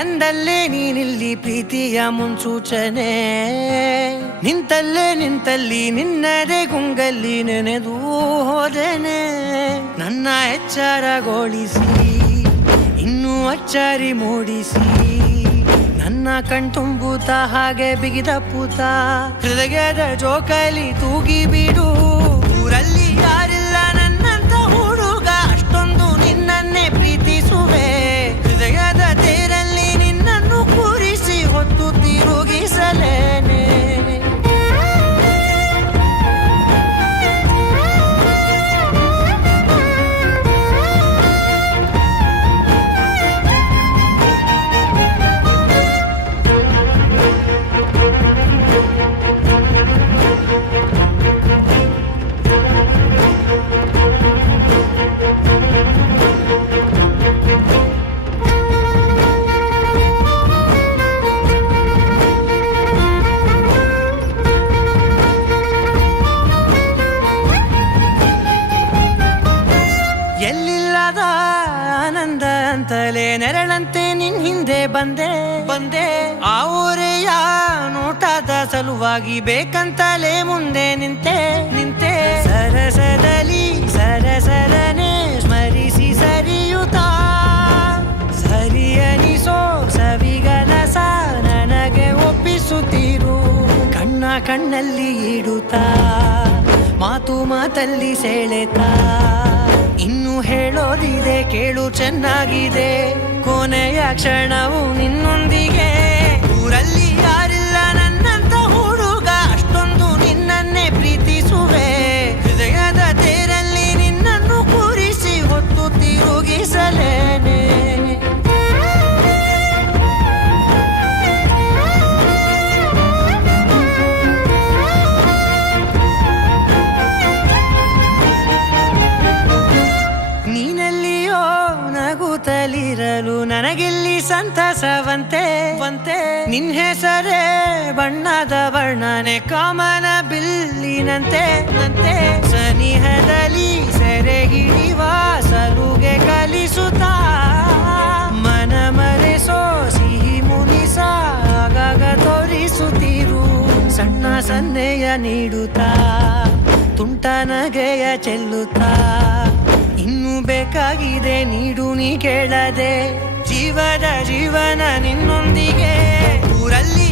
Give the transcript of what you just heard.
ತಂದಲ್ಲೇ ನೀನಿಲ್ಲಿ ಪ್ರೀತಿಯ ಮುನ್ಸೂಚನೆ, ನಿಂತಲ್ಲಿ ನಿನ್ನದೇ ಗುಂಗಲ್ಲಿ ನೆನೆದು ಹೋದೆನೆ. ನನ್ನ ಎಚ್ಚರಗೊಳಿಸಿ ಇನ್ನೂ ಅಚ್ಚರಿ ಮೂಡಿಸಿ, ನನ್ನ ಕಣ್ತುಂಬುತ್ತ ಹಾಗೆ ಬಿಗಿದ ಪೂತ, ಹೃದಯದ ಜೋಕಾಲಿ ತೂಗಿ ಬಿಡು. ಊರಲ್ಲಿ ಯಾರಿಲ್ಲ ನನ್ನಂತ ಹುಡುಗ, ಅಷ್ಟೊಂದು ನಿನ್ನನ್ನೇ ಪ್ರೀತಿಸುವೆ. ಹೃದಯದ ತೇರಲ್ಲಿ ನಿನ್ನನ್ನು ಕೂರಿಸಿ ಹೊತ್ತು ತಿರುಗಿಸಲೇನೆ. ಎಲ್ಲಿಲ್ಲದ ಆನಂದ ಅಂತಲೇ ನೆರಳಂತೆ ನಿನ್ ಹಿಂದೆ ಬಂದೆ. ಆ ಊರೆಯ ನೋಟದ ಸಲುವಾಗಿ ಬೇಕಂತಲೇ ಮುಂದೆ ನಿಂತೆ. ಸರಸದಲ್ಲಿ ಸರಸರನೆ ಸ್ಮರಿಸಿ ಸರಿಯುತ್ತಾ, ಸರಿಯನಿಸೋ ಸವಿಗನಸ ನನಗೆ ಒಪ್ಪಿಸುತ್ತೀರು. ಕಣ್ಣಲ್ಲಿ ಇಡುತ್ತಾ, ಮಾತಲ್ಲಿ ಸೆಳೆತಾ, ಇನ್ನು ಹೇಳೋದಿದೆ ಕೇಳು ಚೆನ್ನಾಗಿದೆ. ಕೊನೆಯ ಕ್ಷಣವು ನಿನ್ನೊಂದಿಗೆ. ಊರಲ್ಲಿ ಯಾರಿಲ್ಲ ನನ್ನಂತ ಹುಡುಗ, ಅಷ್ಟೊಂದು ನಿನ್ನನ್ನೇ ಪ್ರೀತಿಸುವೆ. ಹೃದಯದ ತೇರಲ್ಲಿ ನಿನ್ನನ್ನು ಕೂರಿಸಿ ಹೊತ್ತು ತಿರುಗಿಸಲೇನೆ. ನೀನೆಲ್ಲಿಯೋ ನಗುತ್ತಲಿರಲು ನನಗಿಲ್ಲಿ ಸಂತಸವಂತೆ. ನಿನ್ ಹೆಸರೇ ಬಣ್ಣದ ವರ್ಣನೆ ಕಾಮನ ಬಿಲ್ಲಿನಂತೆ. ಸನಿಹದಲ್ಲಿ ಸೆರೆ ಹಿಡಿಯುವ ಸಲುಗೆ ಕಲಿಸುತ್ತಾ, ಮನ ಮರೆಸೋ ಸಿಹಿ ಮುನಿಸ ಆಗಾಗ ತೋರಿಸುತ್ತೀರು. ಸಣ್ಣ ಸನ್ನೆಯ ನೀಡುತ್ತಾ, ತುಂಟ ನಗೆಯ ಚೆಲ್ಲುತ್ತಾ, ಇನ್ನು ಬೇಕಾಗಿದೆ ನೀಡು ನೀ ಕೇಳದೆ. ಜೀವನ ನಿನ್ನೊಂದಿಗೆ. ಊರಲ್ಲಿ